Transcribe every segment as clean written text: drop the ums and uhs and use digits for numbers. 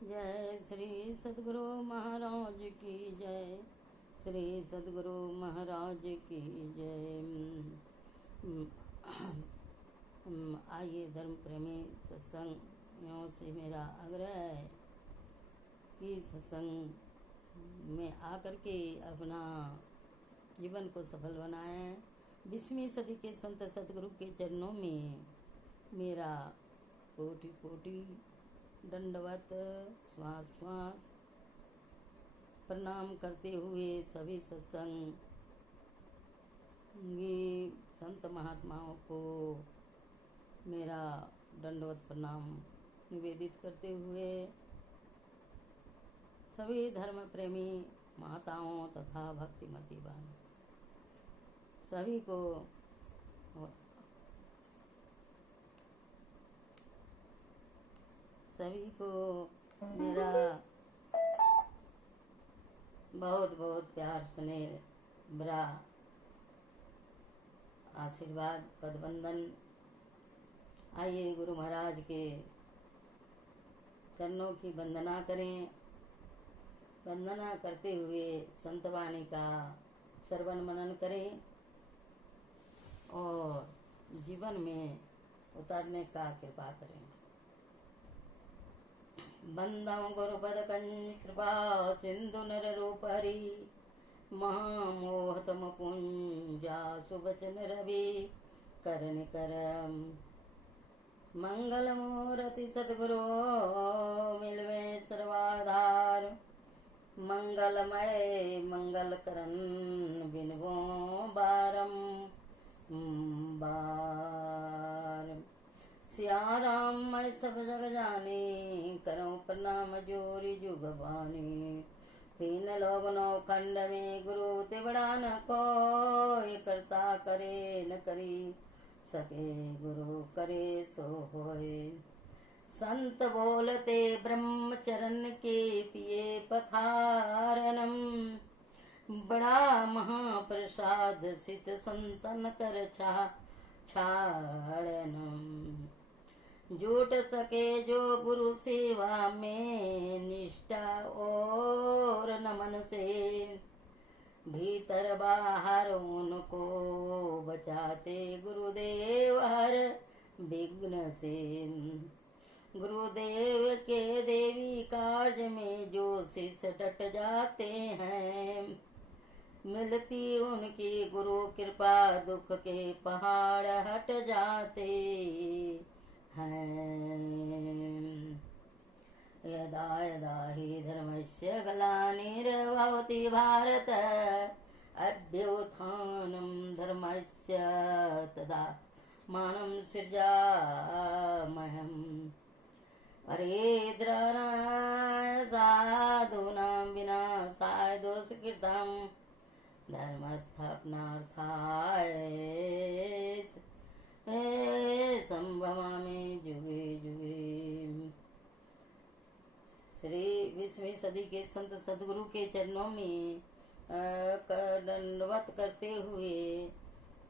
जय श्री सद्गुरु महाराज की जय। श्री सद्गुरु महाराज की जय। आइए धर्म प्रेमी सत्संगियों से मेरा आग्रह है कि सत्संग में आकर के अपना जीवन को सफल बनाएं। 20वीं सदी के संत सतगुरु के चरणों में मेरा कोटि कोटि दंडवत श्वास श्वास प्रणाम करते हुए सभी सत्संगी संत महात्माओं को मेरा दंडवत प्रणाम निवेदित करते हुए सभी धर्म प्रेमी माताओं तथा भक्तिमती बहनों सभी को मेरा बहुत बहुत प्यार स्नेह बड़ा आशीर्वाद पदवंदन। आइए गुरु महाराज के चरणों की वंदना करें। वंदना करते हुए संत वाणी का श्रवण मनन करें और जीवन में उतारने का कृपा करें। बंदं गुरुपद कृपा सिंधु नर रूप हरि महामोहतम पुंजा सुबचन रवि करन करम मंगल मूर्ति सतगुरु मिलवे सर्वाधार मंगलमय मंगल करन बिनवो बारम बार। सिया राम मैं सब जग जाने करूं प्रणाम जोरी जुगबानी। तीन लोग नौ खंड में गुरु तिबड़ा न कोई करता करे न करी सके गुरु करे सो होए। संत बोलते ब्रह्मचरण के पिए पखारनम बड़ा महाप्रसाद सित संतन कर छाड़नम। जुट सके जो गुरु सेवा में निष्ठा और नमन से भीतर बाहर उनको बचाते गुरुदेव हर विघ्न से। गुरुदेव के देवी कार्य में जो शिष्य डट जाते हैं मिलती उनकी गुरु कृपा दुख के पहाड़ हट जाते हैं। यदा यदा हि धर्मस्य ग्लानिर्भवति भारत अभ्युत्थानं धर्मस्य तदा मानं सृजाम्यहम्। हरिद्राणाय साधूनां विनाशाय दोषकृतं धर्मस्थापनार्थाय संभवामि जुगे जुगे। श्री 20वीं सदी के संत सदगुरु के चरणों में दंडवत करते हुए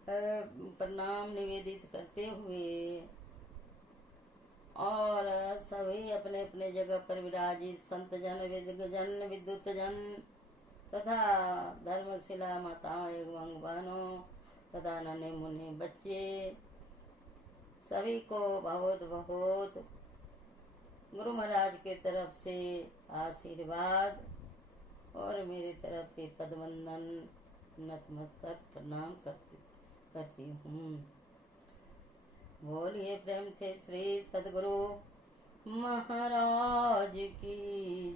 प्रणाम निवेदित करते हुए और सभी अपने अपने जगह पर विराजित संत जन विद्वजन विद्युत जन तथा धर्मशिला माताओं एवं बहनों तथा नन्हे मुन्ने बच्चे सभी को बहुत बहुत गुरु महाराज के तरफ से आशीर्वाद और मेरी तरफ से पदवंदन नतमस्तक प्रणाम करती हूँ। बोलिए प्रेम से श्री सद्गुरु महाराज की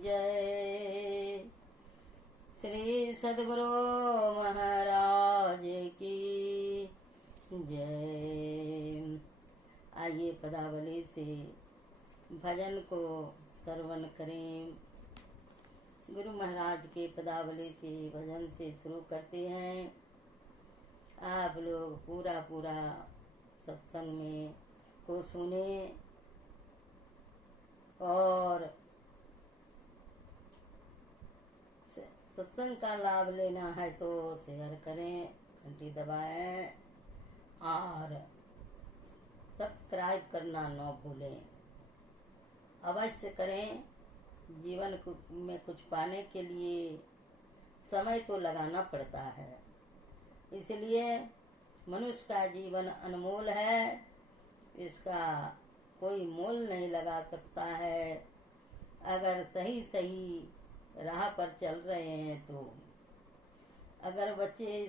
जय। श्री सद्गुरु महाराज की जय। आइए पदावली से भजन को श्रवण करें। गुरु महाराज के पदावली से भजन से शुरू करते हैं। आप लोग पूरा पूरा सत्संग में को सुने और सत्संग का लाभ लेना है तो शेयर करें, घंटी दबाएं और सब्सक्राइब करना न भूलें। अवश्य करें जीवन में कुछ पाने के लिए समय तो लगाना पड़ता है। इसलिए मनुष्य का जीवन अनमोल है, इसका कोई मोल नहीं लगा सकता है। अगर सही सही राह पर चल रहे हैं तो अगर बच्चे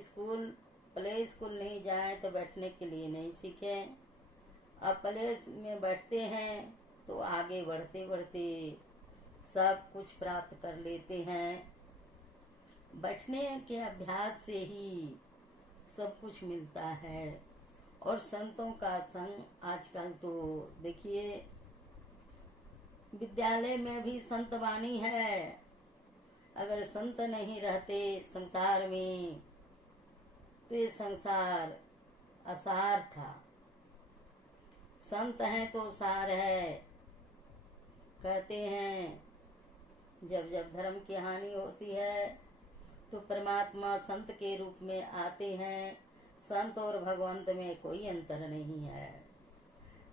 प्ले स्कूल नहीं जाएं तो बैठने के लिए नहीं सीखें। अब प्ले में बैठते हैं तो आगे बढ़ते बढ़ते सब कुछ प्राप्त कर लेते हैं। बैठने के अभ्यास से ही सब कुछ मिलता है। और संतों का संग आजकल तो देखिए विद्यालय में भी संत वाणी है। अगर संत नहीं रहते संसार में तो ये संसार असार था। संत हैं तो सार है। कहते हैं जब जब धर्म की हानि होती है तो परमात्मा संत के रूप में आते हैं। संत और भगवंत में कोई अंतर नहीं है।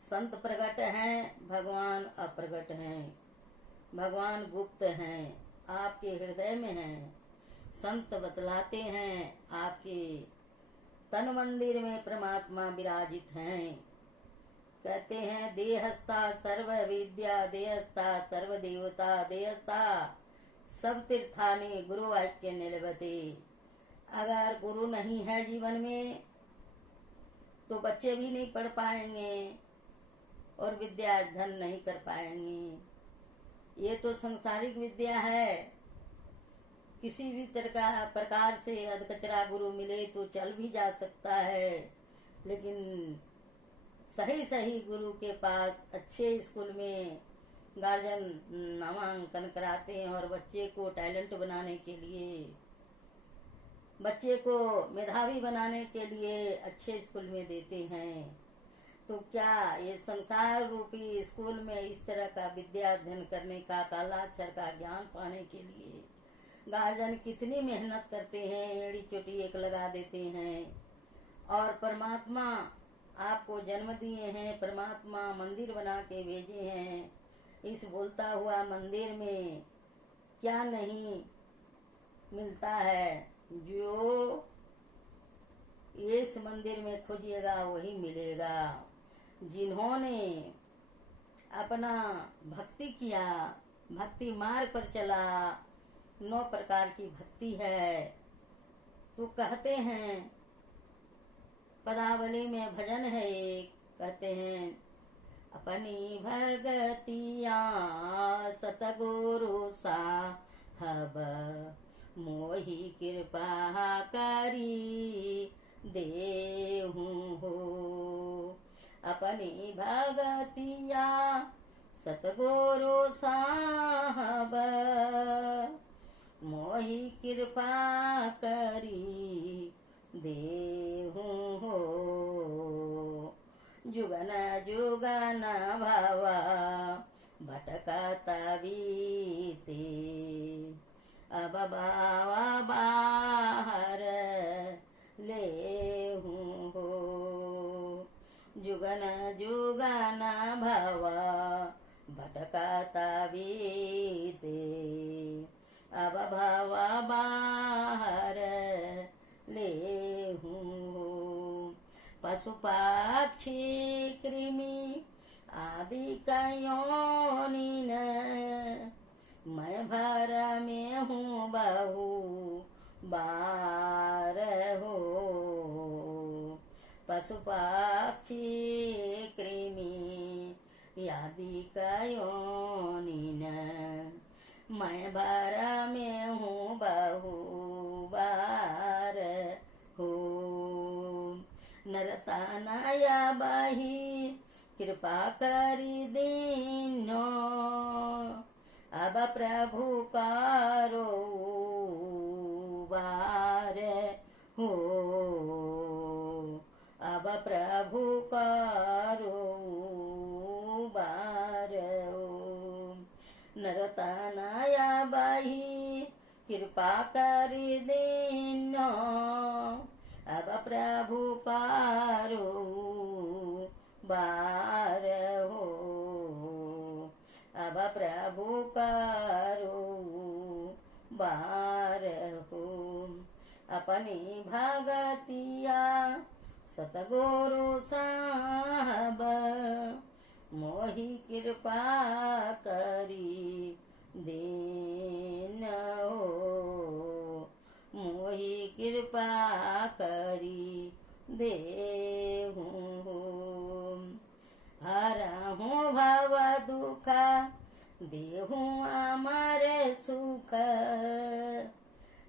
संत प्रकट हैं, भगवान अप्रगट हैं। भगवान गुप्त हैं, आपके हृदय में हैं। संत बतलाते हैं, आपके तन मंदिर में परमात्मा विराजित हैं। कहते हैं देहस्था सर्व विद्या देहस्था सर्व देवता देहस्था सब तीर्थानि गुरु वाक्य निलभते। अगर गुरु नहीं है जीवन में तो बच्चे भी नहीं पढ़ पाएंगे और विद्या धन नहीं कर पाएंगे। ये तो सांसारिक विद्या है। किसी भी प्रकार से अधकचरा गुरु मिले तो चल भी जा सकता है, लेकिन सही सही गुरु के पास अच्छे स्कूल में गार्जियन नामांकन कराते हैं और बच्चे को टैलेंट बनाने के लिए, बच्चे को मेधावी बनाने के लिए अच्छे स्कूल में देते हैं। तो क्या ये संसार रूपी स्कूल में इस तरह का विद्या अध्ययन करने का, कालाक्षर का ज्ञान पाने के लिए गार्जियन कितनी मेहनत करते हैं, एड़ी चोटी एक लगा देते हैं। और परमात्मा आपको जन्म दिए हैं, परमात्मा मंदिर बना के भेजे हैं। इस बोलता हुआ मंदिर में क्या नहीं मिलता है? जो इस मंदिर में खोजिएगा वही मिलेगा। जिन्होंने अपना भक्ति किया, भक्ति मार्ग पर चला, 9 प्रकार की भक्ति है, तो कहते हैं पदावली में भजन है एक, कहते हैं अपनी भगतिया सतगुरु साहब मोहि कृपा करी देहु हो। अपनी भगतिया सतगुरु साहब मोहि कृपा करी देहु हो। जुगन जुगन भावा भटकता बीते, अब बावा बाहर ले हो। जुगन जुगन भावा भटकता बीते, अब भावा बाहर ले हो। पशु पक्षी कृमि आदि कयोनिन मैं भर में हूँ बहु बार हो। पशु पक्षी कृमि आदि कयोनिन मैं भर में हूँ बहु बार हो। नरतनया बही कृपा करी दीनो, अब प्रभु कारो बार हो। अब प्रभु कारो बार हो। नरतनया बही कृपा करी दीनो, अब प्रभु पारो बार हो। अब प्रभु करो बारहो। अपनी भगतिया सतगुरु साहब मोहि कृपा करी देन हो। मोहि कृपा करी देहु हो। हरहु भव दुख देहु अमर सुख।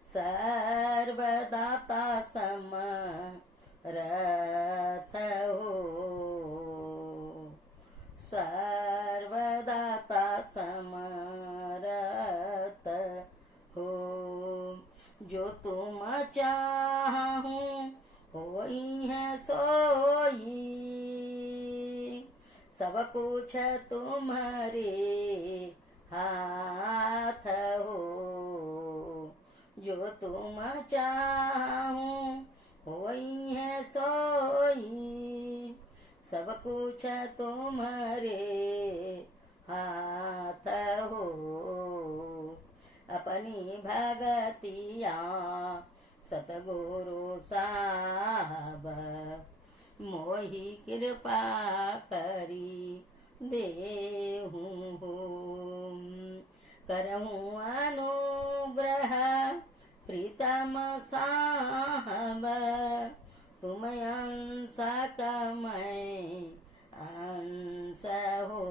सर्वदाता समरथ हो। सर्वदाता समरथ हो। जो तुम चाहूं होई है सोई। सब कुछ तुम्हारे हाथ हो। जो तुम चाहूं होई है सोई। सब कुछ तुम्हारे हाथ हो। अपनी भगतिया सतगुरु साहब मोहि कृपा करी देहु हो। करहूँ अनुग्रह प्रीतम साहब तुम अंश कमय अंश हो।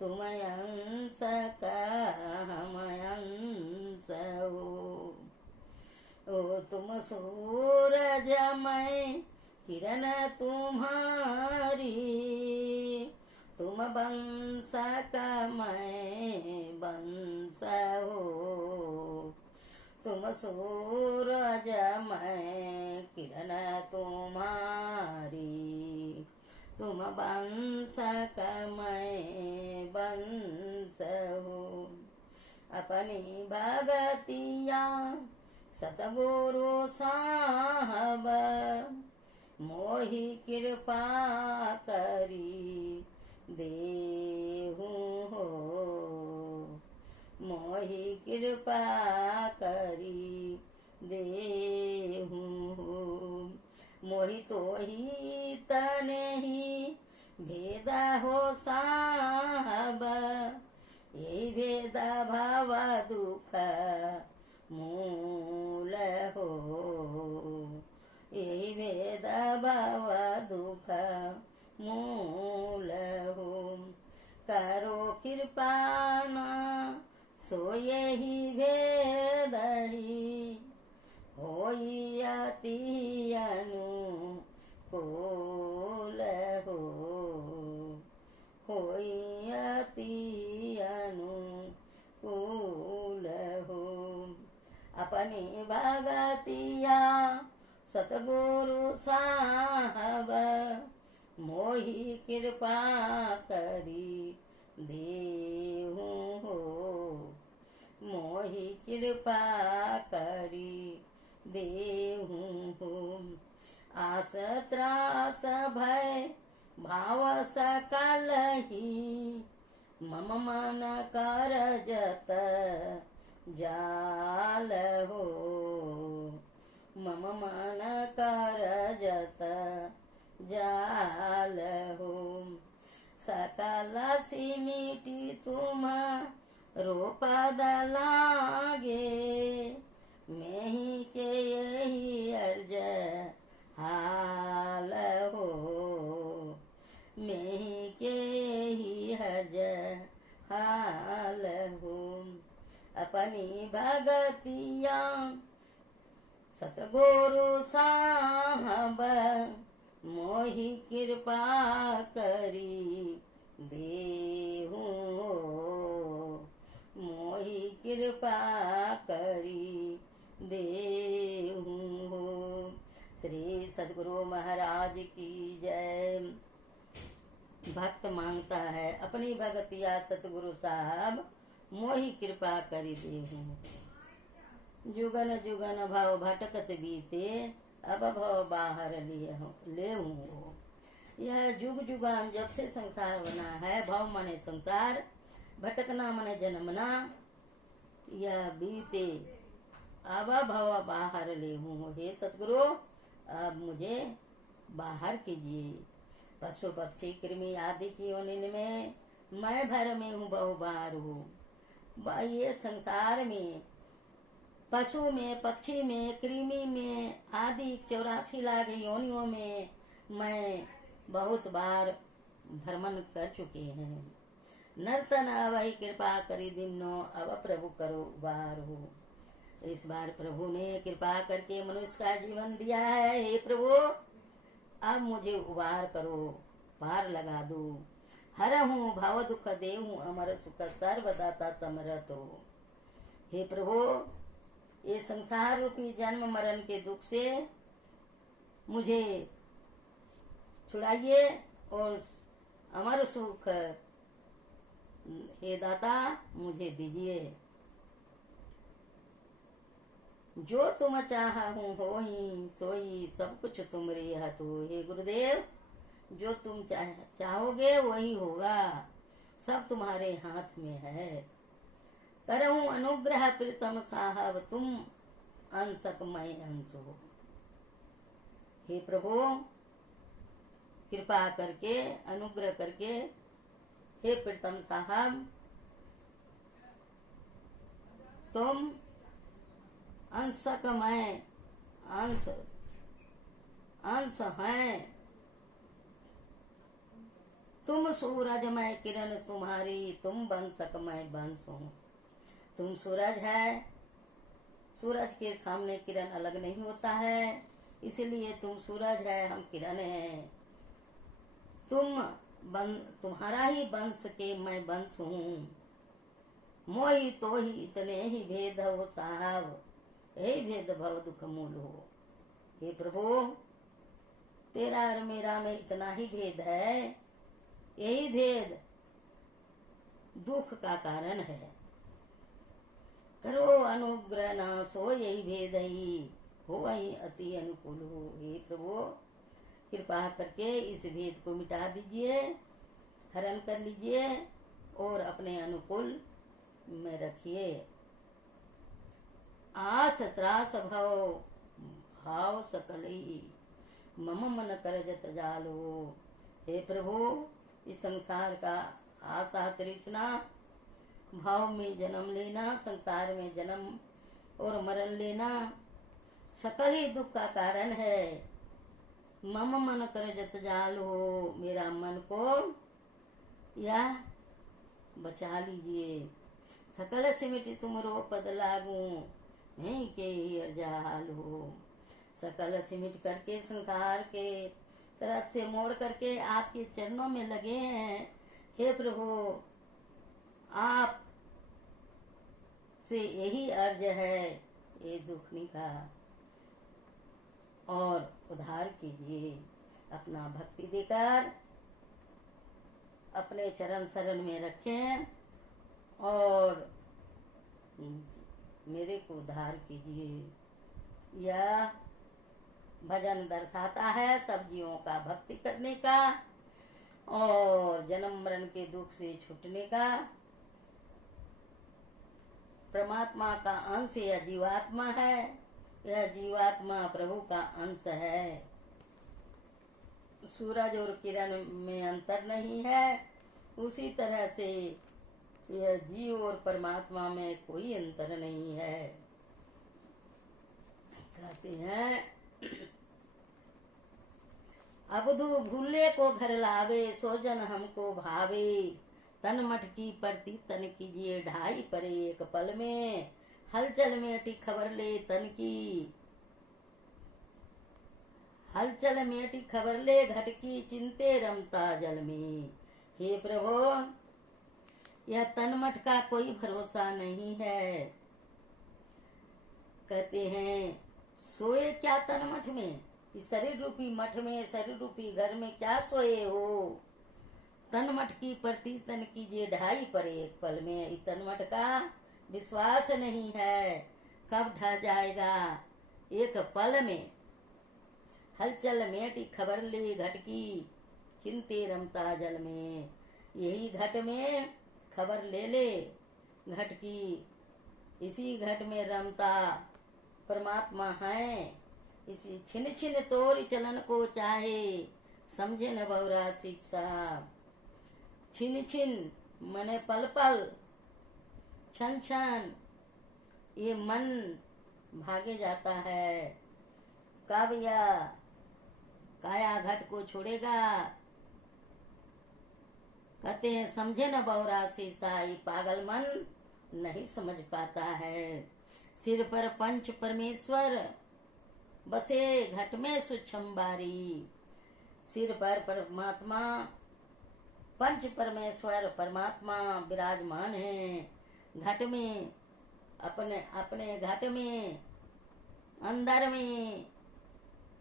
तुम अंश कमय अंश हो। ओ तुम सूरजमय किरण तुम्हारी। तुम बंस कमय बंस हो। तुम सूरजमय किरण तुम्हारी। तुम बंस कमय बंस हो। अपनी भगतिया सतगुरु साहब मोहि कृपा करी देहु हो। मोहि कृपा करी देहु हो। मोहि तो ही तने ही भेद हो साहब। यही भेद भाव दुख मूल हो। यही भेद भाव दुख मूल हो। करो कृपा न सो यही भेद ही। होई अति अनुकूल हो। होई अति अनुकूल हो। अपनी भगतिया सतगुरु साहब मोहि कृपा करी देहु हो। मोहि कृपा करी देहु हो। आस त्रास भय भाव सकल ही। मम मन करजत जाल हो। मम मन करजत जाल हो। सकल सिमिटी तुम रोपद लागे। मैं ही के यही अर्ज हाल हो। मैं ही के यही अर्ज हाल हो। अपनी भगतिया सतगुरु साहब मोहि कृपा करी देहु हो। मोहि कृपा करी देहु हो। श्री सद्गुरु महाराज की जय। भक्त मांगता है अपनी भगतिया सतगुरु साहब मोहि कृपा करी देहु। जुगन जुगन भाव भटकत बीते अब भव बाहर ले हूँ। यह जुग जुगान जब से संसार बना है, भव माने संसार, भटकना माने जन्मना, यह बीते अब भव बाहर ले हूँ। हे सतगुरु, अब मुझे बाहर कीजिए। पशु पक्षी कृमि आदि की योनि में मैं भर में हूँ, बहु बार हूँ। ये संसार में पशु में, पक्षी में, कृमि में आदि 84 लाख योनियों में मैं बहुत बार भ्रमण कर चुके हैं। नर्तन अवही कृपा करी दिनो, अब प्रभु करो बार हो। इस बार प्रभु ने कृपा करके मनुष्य का जीवन दिया है। हे प्रभु, अब मुझे उबार करो, पार लगा दो। हर हूँ भव दुख देहूँ, अमर सुख सर्वदाता समरत हो। हे प्रभु, ये संसार रूपी जन्म मरण के दुख से मुझे छुड़ाइए और अमर सुख हे दाता मुझे दीजिए। जो तुम चाहा हूँ हो ही सोई, सब कुछ तुमरे हाथ हो। हे गुरुदेव, जो तुम चाहोगे वही होगा, सब तुम्हारे हाथ में है। करहूँ अनुग्रह प्रीतम साहब, तुम अंशक मैं अंश हो। हे प्रभु, कृपा करके, अनुग्रह करके, हे प्रीतम साहब, तुम अंशक मैं अंश हैं। तुम सूरज मैं किरण तुम्हारी, तुम वंशक मैं वंश हूँ। तुम सूरज है, सूरज के सामने किरण अलग नहीं होता है, इसलिए तुम सूरज है, हम किरण हैं। तुम्हारा ही वंश के मैं वंश हूँ। मोही तो ही इतने ही भेद हो साहब, यही भेद भव दुख मूल हो। हे प्रभु, तेरा और मेरा में इतना ही भेद है, यही भेद दुख का कारण है। करो अनुग्रह ना सो, यही भेद ही हो वही अति अनुकूल हो। हे प्रभु, कृपा करके इस भेद को मिटा दीजिए, हरण कर लीजिए और अपने अनुकूल में रखिए। आस त्रास भव भाव सकली, मम मन करजत जालो। हे प्रभु, इस संसार का आशा तृष्णा, भाव में जन्म लेना, संसार में जन्म और मरण लेना सकल ही दुख का कारण है। मम मन करजत जालो, मेरा मन को यह बचा लीजिए। सकल सिमटी तुमरो पद लागू, नहीं के अर्जाल हो। सकल सिमट करके संसार के तरफ से मोड़ करके आपके चरणों में लगे हैं। हे प्रभु, आप से यही अर्ज है, ये दुखनी का और उद्धार कीजिए। अपना भक्ति देकर अपने चरण शरण में रखें और मेरे को उद्धार कीजिए। यह भजन दर्शाता है सब जीवों का भक्ति करने का और जन्म मरण के दुख से छूटने का। परमात्मा का अंश यह जीवात्मा है, यह जीवात्मा प्रभु का अंश है। सूरज और किरण में अंतर नहीं है, उसी तरह से यह जीव और परमात्मा में कोई अंतर नहीं है। कहते हैं, अबधू भूले को घर लावे, सोजन हमको भावे। तन मठ की परती तन कीजिए, ढाई परे एक पल में। हलचल मेटी खबर ले तन की, हलचल मेटी खबर ले घट की। चिंते रमता जल में। हे प्रभु, यह तन मठ का कोई भरोसा नहीं है। कहते हैं, सोए क्या तन मठ में, इस शरीर रूपी मठ में, शरीर रूपी घर में क्या सोए हो। तन मठ की प्रति तन कीजिए, ढाई पर एक पल में। इस तन मठ का विश्वास नहीं है, कब ढह जाएगा एक पल में। हलचल मेटी खबर ले घट की, चिंते रमता जल में। यही घट में खबर ले ले घट की, इसी घट में रमता परमात्मा है। इसी छिन छिन तोर चलन को चाहे, समझे न बौरा शिक्षा। छिन छिन मने पल पल, क्षण क्षण ये मन भागे जाता है। कब यह काया घट को छोड़ेगा? कहते हैं समझे न बौरा शीशा, ये पागल मन नहीं समझ पाता है। सिर पर पंच परमेश्वर बसे घट में सूक्ष्म बारी। सिर पर परमात्मा पंच परमेश्वर परमात्मा विराजमान है घट में, अपने अपने घट में अंदर में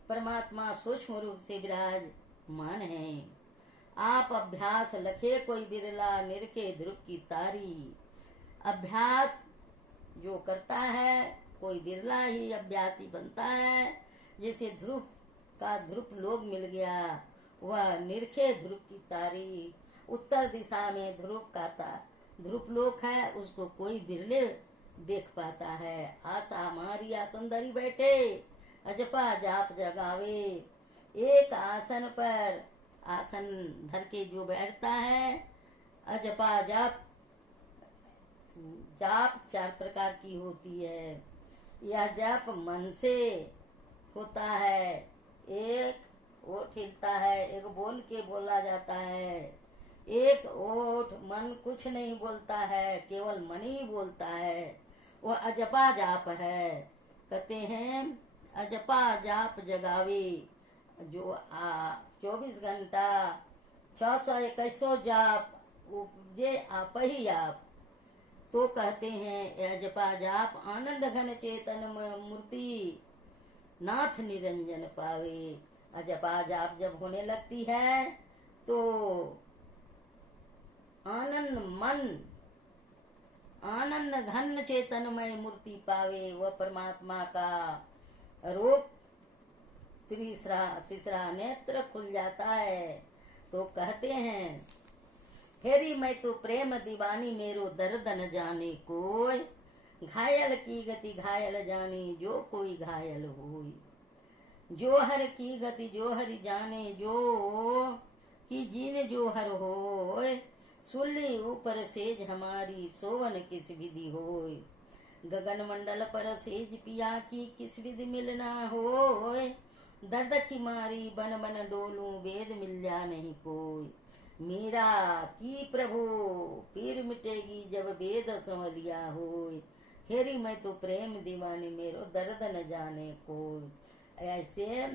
परमात्मा सूक्ष्म रूप से विराजमान है। आप अभ्यास लखे कोई बिरला, निरखे ध्रुव की तारी। अभ्यास जो करता है कोई बिरला ही अभ्यासी बनता है। जैसे ध्रुव का ध्रुव लोक मिल गया, वह निरखे ध्रुव की तारी। उत्तर दिशा में ध्रुव का ध्रुव लोक है, उसको कोई बिरले देख पाता है। आशा हमारी आसन धरी बैठे, अजपा जाप जगावे। एक आसन पर आसन धर के जो बैठता है, अजपा जाप जाप 4 प्रकार की होती है। यह जाप मन से होता है। एक ओठ हिलता है, एक बोल के बोला जाता है। एक ओठ मन कुछ नहीं बोलता है, केवल मन ही बोलता है, वह अजपा जाप है। कहते हैं अजपा जाप जगावे। जो 24 घंटा 621 जाप उपजे आप ही आप। तो कहते हैं अजपा जाप आनंद घन चेतन मूर्ति, नाथ निरंजन पावे। अजपा जाप जब होने लगती है तो आनंद मन आनंद घन चेतनमय मूर्ति पावे। वह परमात्मा का रूप तीसरा नेत्र खुल जाता है। तो कहते हैं हेरी मैं तो प्रेम दीवानी, मेरो दर्द न जाने कोई। घायल की गति घायल जाने, जो कोई घायल होई। जोहर की गति जोहरी जाने, जो की जीन जोहर होय। सुल्ली ऊपर सेज हमारी, सोवन किस विधि होय। गगन मंडल पर सेज पिया की, किस विधि मिलना होय। दर्द की मारी बन बन डोलूं, वेद मिल्या नहीं कोई। मीरा की प्रभु पीर मिटेगी, जब वेद संवलिया होय। हेरी मैं तो प्रेम दीवानी, मेरो दर्द न जाने कोई। ऐसे